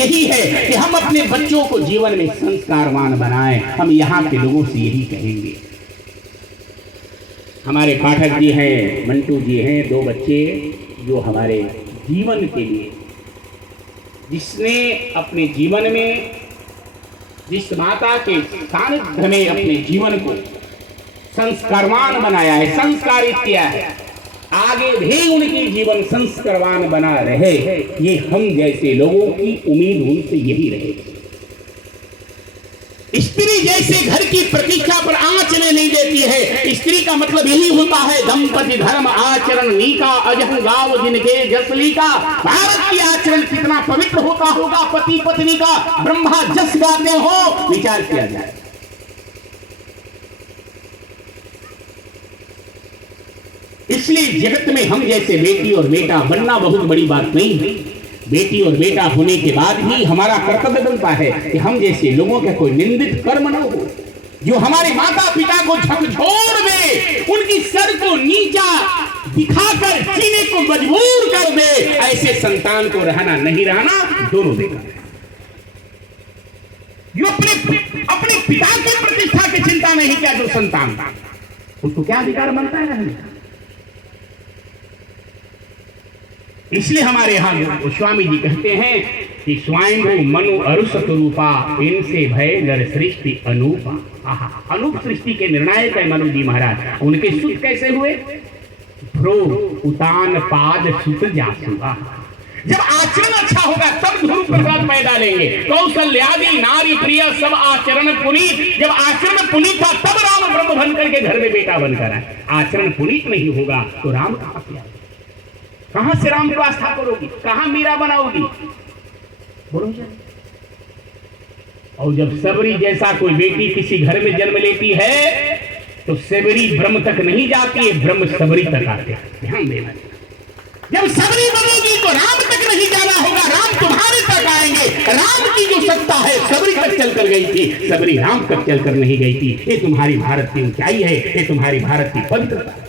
यही है कि हम अपने बच्चों को जीवन में संस्कारवान बनाएं। हम यहाँ के लोगों से यही कहेंगे। हमारे पाठक जी हैं, मंटू जी हैं, 2 बच्चे जो हमारे जीवन के लिए, जिसने अपने जीवन में जिस माता के सानिध्य में अपने जीवन को संस्कारवान बनाया है, संस्कारित किया है, आगे भी उनकी जीवन संस्कारवान बना रहे, ये हम जैसे लोगों की उम्मीद उनसे यही रहेगी। स्त्री जैसे घर की प्रतीक्षा पर आंच नहीं देती है। स्त्री का मतलब यही होता है दंपति धर्म आचरण नीका अजह गाव जिनके जसली का। भारत की आचरण कितना पवित्र होता होगा, पति पत्नी का ब्रह्मा जस गाते हो, विचार किया जाए। इसलिए जगत में हम जैसे बेटी और बेटा बनना बहुत बड़ी बात नहीं है। बेटी और बेटा होने के बाद भी हमारा कर्तव्य बनता है कि हम जैसे लोगों का कोई निंदित कर्म न हो, जो हमारे माता पिता को झकझोर दे, उनकी सर को नीचा दिखाकर जीने को मजबूर कर दे, ऐसे संतान को रहना नहीं रहना दोनों बेकार है। जो अपने पिता की प्रतिष्ठा की चिंता नहीं किया जो संतान, उसको क्या अधिकार बनता है रहने का? इसलिए हमारे यहाँ स्वामी जी कहते हैं कि स्वयं मनु अरुषत रूपा इनसे भय नर सृष्टि अनूपा। अनूप सृष्टि के निर्णायक है मनु जी महाराज। उनके सुत कैसे हुए? भ्रो उतान पाद सुत जासुआ। जब आचरण अच्छा होगा तब ध्रुव प्रसाद पैदा लेंगे। कौशल्यादि नारी प्रिय सब आचरण पुनीत। जब आचरण पुनीत था तब राम ब्रह्म बन करके घर में बेटा बनकर आए। आचरण पुनीत नहीं होगा तो राम कहां से आए? कहां से राम को आस्था करोगी? कहां मीरा बनाओगी? बोलो। और जब सबरी जैसा कोई बेटी किसी घर में जन्म लेती है तो सबरी ब्रह्म तक नहीं जाती है, ब्रह्म सबरी तक आते हैं। ध्यान देना। जब सबरी बनेगी तो राम तक नहीं जाना होगा, राम तुम्हारे तक आएंगे। राम की जो सत्ता है सबरी तक चलकर गई थी, सबरी राम तक चलकर नहीं गई थी। ये तुम्हारी भारत की ऊंचाई है, ये तुम्हारी भारत की पवित्रता है।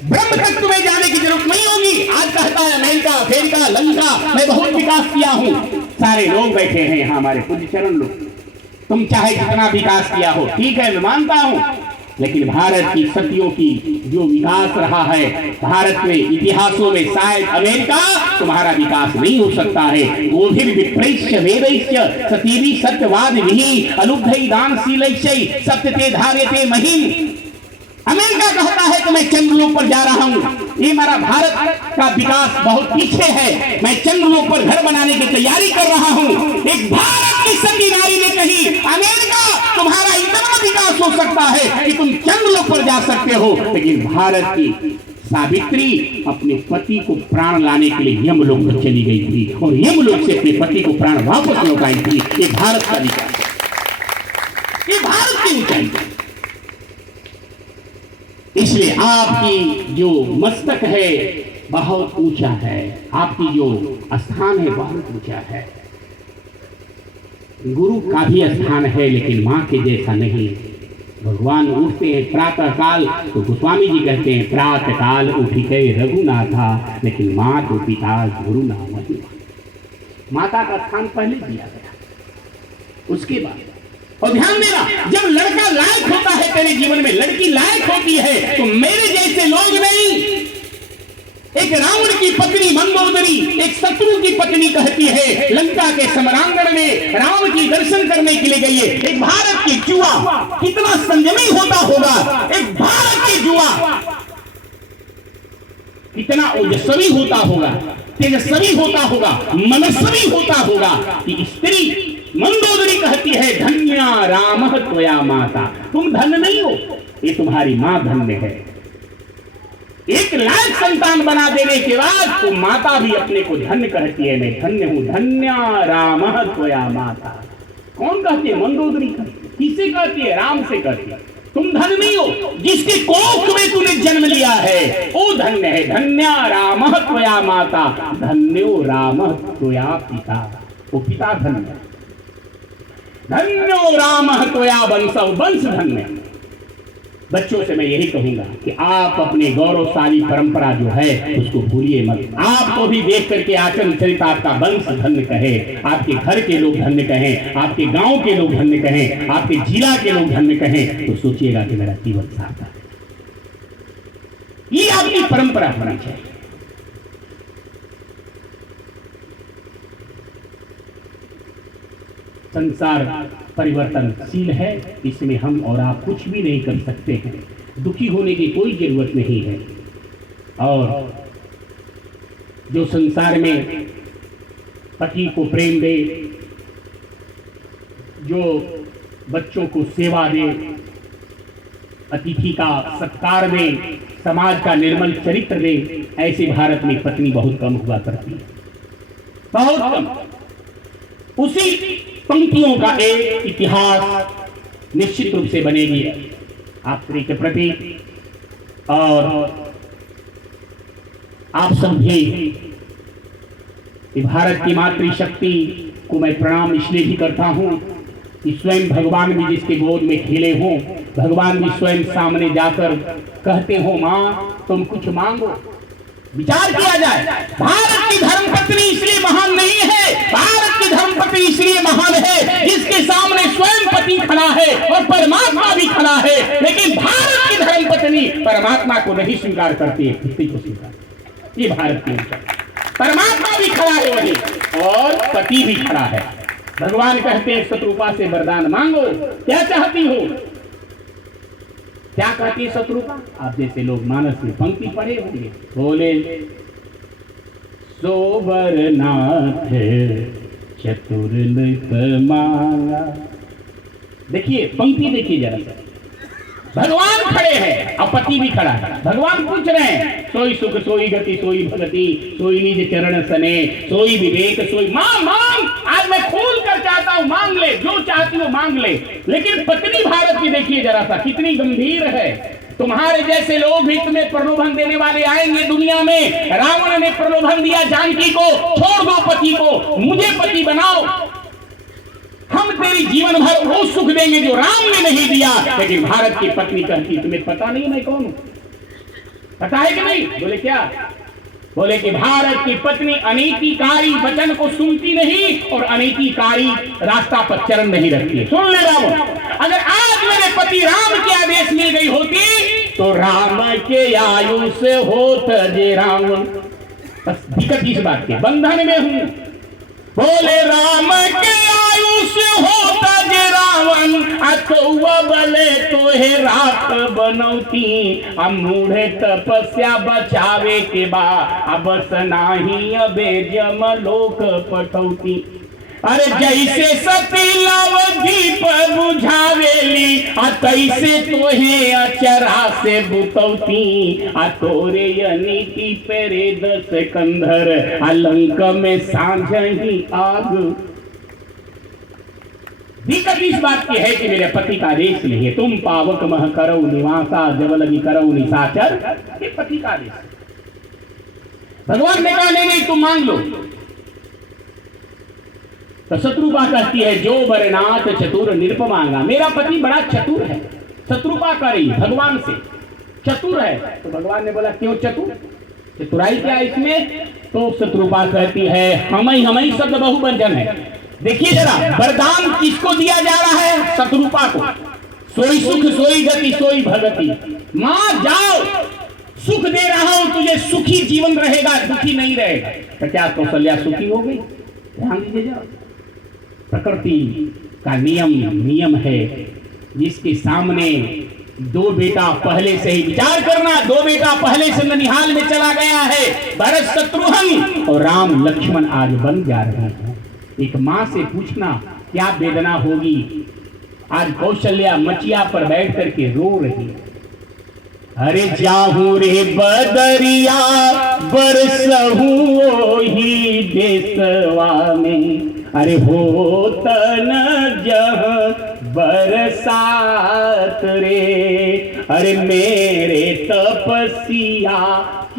ब्रह्म तक तुम्हें जाने की जरूरत नहीं होगी। आज कहता है अमेरिका लंका मैं बहुत विकास किया हूं। सारे लोग बैठे हैं यहाँ हमारे पूज्य चरण लोग। तुम चाहे जितना विकास किया हो, ठीक है, मैं मानता हूं, लेकिन भारत की सतियों की जो विकास रहा है भारत में इतिहासों में शायद अमेरिका तुम्हारा विकास नहीं हो सकता है। वो भी विप्रैश्य वेदैश्य सतीवी सत्यवाद विहि अलुब्धै दानशीलैश्य सत्यते धार्यते महिम। अमेरिका कहता है कि मैं चंद्रलोक पर जा रहा हूं। ये मेरा भारत का विकास बहुत पीछे है, मैं चंद्रलोक पर घर बनाने की तैयारी कर रहा हूं। एक भारत की सती नारी ने कही अमेरिका तुम्हारा इतना विकास हो सकता है कि तुम चंद्रलोक पर जा सकते हो, लेकिन भारत की सावित्री अपने पति को प्राण लाने के लिए यमलोक पर चली गई थी और यमलोक से अपने पति को प्राण वापस लौटाई थी। ये भारत का विकास, ये भारत की ऊंचाई है। इसलिए आपकी जो मस्तक है बहुत ऊंचा है, आपकी जो स्थान है बहुत ऊंचा है। गुरु का भी स्थान है लेकिन मां के जैसा नहीं। भगवान उठते हैं प्रातः काल तो गोस्वामी जी कहते हैं प्रातः काल उठिके रघुनाथा, लेकिन मां तो पिता गुरु नाम महिमा। माता का स्थान पहले दिया गया, उसके बाद। और ध्यान देना, जब लड़का लायक होता है तेरे जीवन में, लड़की लायक होती है तो मेरे जैसे लोग नहीं। एक रावण की पत्नी मंदोदरी एक शत्रु की पत्नी कहती है लंका के सम्रांगण में राम की दर्शन करने के लिए गई है। एक भारत की जुआ कितना संयमी होता होगा, एक भारत की जुआ कितना ओजस्वी होता होगा, तेजस्वी होता होगा, मनस्वी होता होगा कि स्त्री मंदोदरी कहती है धन्या राम त्वया माता। तुम धन्य नहीं हो, ये तुम्हारी मां धन्य है। एक लायक संतान बना देने के बाद तो माता भी अपने को धन्य कहती है, मैं धन्य हूं, धन्या राम त्वया माता। कौन कहती है? मंदोदरी कहती है। किसे कहती है? राम से कहती है। तुम धन्य नहीं हो, जिसके कोख में तूने जन्म लिया है वो धन्य है। धन्या राम त्वया माता धन्यो राम त्वया पिता। वो पिता धन्य है। धन्यो राम त्वया वंश, वंश धन्य। बच्चों से मैं यही कहूंगा कि आप अपने गौरवशाली परंपरा जो है उसको भूलिए मत। आपको भी देख करके आचरण चरित आपका वंश धन्य कहे, आपके घर के लोग धन्य कहें, आपके गांव के लोग धन्य कहें, आपके जिला के लोग धन्य कहें, तो सोचिएगा कि मेरा जीवन सार्थक है। ये आपकी परंपरा होनी चाहिए। संसार परिवर्तनशील है, इसमें हम और आप कुछ भी नहीं कर सकते हैं। दुखी होने की कोई जरूरत नहीं है। और जो संसार में पति को प्रेम दे, जो बच्चों को सेवा दे, अतिथि का सत्कार दे, समाज का निर्मल चरित्र दे, ऐसे भारत में पत्नी बहुत कम हुआ करती है, बहुत कम। उसी पंक्तियों का एक इतिहास निश्चित रूप से बनेगी आप स्त्री के प्रति। और आप समझे कि भारत की मातृशक्ति को मैं प्रणाम इसलिए भी करता हूं कि स्वयं भगवान भी जिसके गोद में खेले हों, भगवान भी स्वयं सामने जाकर कहते हो मां तुम कुछ मांगो। विचार किया जाए, भारत की धर्मपत्नी इसलिए महान नहीं है, भारत की धर्मपत्नी इसलिए महान है जिसके सामने स्वयं पति खड़ा है और परमात्मा भी खड़ा है। लेकिन भारत की धर्मपत्नी परमात्मा को नहीं स्वीकार करती है, पति को स्वीकार। ये भारत की परमात्मा भी खड़ा है वही और पति भी खड़ा है। भगवान कहते हैं शत्रुपा से वरदान मांगो, क्या चाहती हो? क्या कहती है शत्रुपा? आप जैसे लोग मानस में पंक्ति पढ़े होंगे, बोले सोबरनाथ चतुर मांगा। देखिए पंक्ति देखिए जरा सा, भगवान खड़े हैं और पति भी खड़ा है। भगवान पूछ रहे हैं सोई सुख सोई गति सोई भगति सोई निज चरण सने सोई विवेक सोई मांग मांग। आज मैं खोल कर चाहता हूं, मांग ले, जो चाहती हो मांग ले। लेकिन पत्नी भारत की देखिए जरा सा कितनी गंभीर है। तुम्हारे जैसे लोग भी तुम्हें प्रलोभन देने वाले आएंगे दुनिया में। रावण ने प्रलोभन दिया जानकी को, छोड़ दो पति को, मुझे पति बनाओ, हम तेरी जीवन भर वो सुख देंगे जो राम ने नहीं दिया। लेकिन भारत की पत्नी कहती तुम्हें पता नहीं मैं कौन हूं? पता है कि नहीं? बोले क्या? बोले कि भारत की पत्नी अनीतिकारी वचन को सुनती नहीं और अनीतिकारी रास्ता पर चरण नहीं रखती है। सुन ले रावण, अगर आज मेरे पति राम के आदेश मिल गई होती तो राम के आयु से होत जे रावण। बस दिक्कत इस बात की, बंधन में हूं। बोले राम के आयु से होता जे रावण अतुआ बले तो हे रात बनौती। अब मूढ़े तपस्या बचावे के बा अब सनाही अबे जम लोक पठौती। अरे जैसे सती लावधी पर बुझावेली तैसे तोहे अचरा से बुतौती। तोरे अनीति पेरे दस कंधर अलंक में सांझ ही आग। दिक्कत इस बात की है कि मेरे पति का आदेश नहीं है। तुम पावक मह करो निवासा जब लगी करो निशाचर, ये पति का आदेश। भगवान ने कहा नहीं तुम मांग लो। तो शत्रुपा कहती है जो बरनाथ चतुर निरप मांगा। मेरा पति बड़ा चतुर है। शत्रुपा कर रही भगवान से, चतुर है। तो भगवान ने बोला क्यों चतुर, चतुराई क्या इसमें? तो शत्रुपा कहती है हम ही शब्द बहुवचन है। देखिए जरा वरदान किसको दिया जा रहा है? शत्रुपा को। सोई सुख सोई गति सोई भगति। मां जाओ, सुख दे रहा हूं तुझे, सुखी जीवन रहेगा, दुखी नहीं रहेगा। तो क्या कौशल्या सुखी हो गई? ध्यान दीजिए जरा, प्रकृति का नियम है जिसके सामने दो बेटा पहले से ही विचार करना। दो बेटा पहले से ननिहाल में चला गया है, भरत शत्रुघ्न और राम लक्ष्मण आज बन जा रहे हैं। एक मां से पूछना क्या वेदना होगी। आज कौशल्या मचिया पर बैठ करके रो रही है। अरे जाहू रे बदरिया बरसहू ही देशवा में। अरे होतन जह बरसात रे। अरे मेरे तपस्या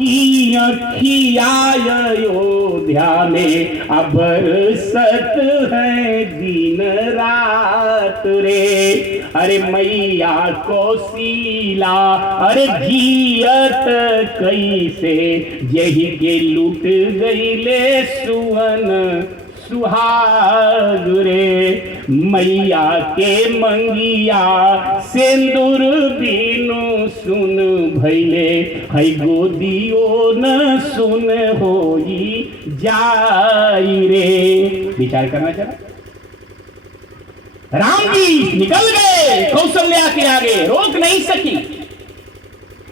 की अखिया अयोध्या में अब बरसत है दिन रात रे। अरे मैया कोसीला अरे जियत कैसे यही के लूट गईले सुवन सुहाग रे। मैया के मंगिया सिंदूर बिनु सुन भैले है गोदियो न सुन होई जाई रे। विचार करना चला। राम जी निकल गए कौशल्या के आगे, रोक नहीं सकी।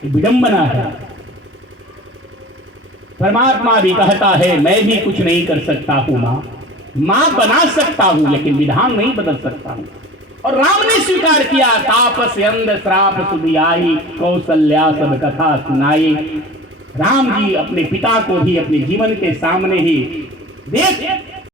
विडंबना है। परमात्मा भी कहता है मैं भी कुछ नहीं कर सकता हूं मां बना सकता हूं लेकिन विधान नहीं बदल सकता हूं। और राम ने स्वीकार किया। तापस अंध श्राप सुधियाई कौशल्या सब कथा सुनाई। राम जी अपने पिता को ही अपने जीवन के सामने ही देख